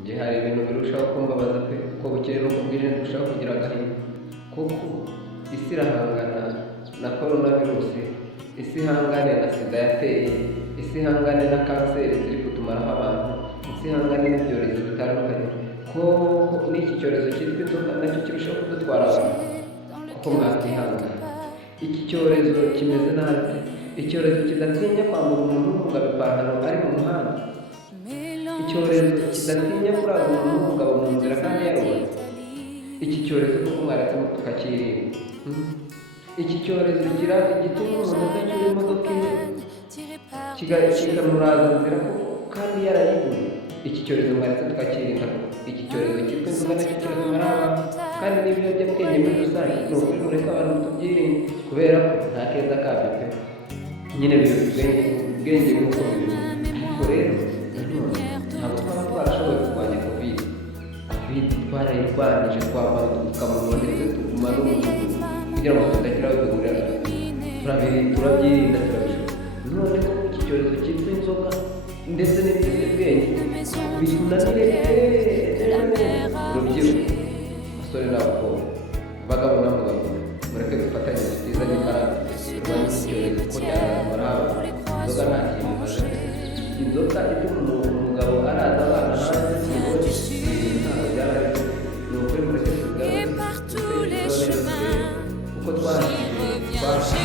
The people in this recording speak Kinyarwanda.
njye hari ibintu birushaho kumbabaza pe, uko bukeye n'uko bwije ndushaho kugira agahinda, kuko isi irahangana na korona virusi, isi ihangane na sida yateye, isi ihangane na kanseri ziri kutumaraho abantu, isi ihangane n'ibyorezo bitandukanye, ko n'iki cyorezo cyitwa inzoka nacyo kirushaho kudutwara abantu, kuko mwakihangana. Iki cyorezo kimeze nabi, icyorezo kidatinya kwambura umuntu w'umugabo ipantaro ari mu muhanda, icyorezo kidatinya kuraza umuntu w'umugabo mu nzira kandi yarubatse, iki cyorezo kuko mwaretsemo tukakirinda. Iki cyorezo gituma umuntu atacyura imodoka imwe kikamuraza nzira kandi yarayiguye, iki cyorezo mwaretse tukakirinda. Iki cyorezo cyitwa inzoga nacyo kirazimara abantu, kandi n'ibiyobyabwenge muri rusange ni ukuri mureke abantu tubyirinde, kubera ko nta keza kabyo pe, nyine bifite ubwenge nk'uko bimeze. Ariko rero ntabwo twaba twarashoboye kurwanya kovide twarayirwanyije, twambara udupfukamunwa ndetse tuguma n'umutuku kugira ngo tutagira aho duhurira, turabyirinda turabishobora. None ko iki cyorezo cyitwa inzoga ndetse n'ibiyobyabwenge bitunanire urubyiruko, abasore n'abakobwa, abagabo n'abagabo, mureke dufatanye dutizanye imbaraga turwanye iki cyorezo kuko cyazamara abantu. Inzoga nta kintu imaze, inzoga ituma umugabo araza abana hanze n'umugore, ntabwo byaba ari byo. Ni ukuri mureke tubigaruke kuko twashize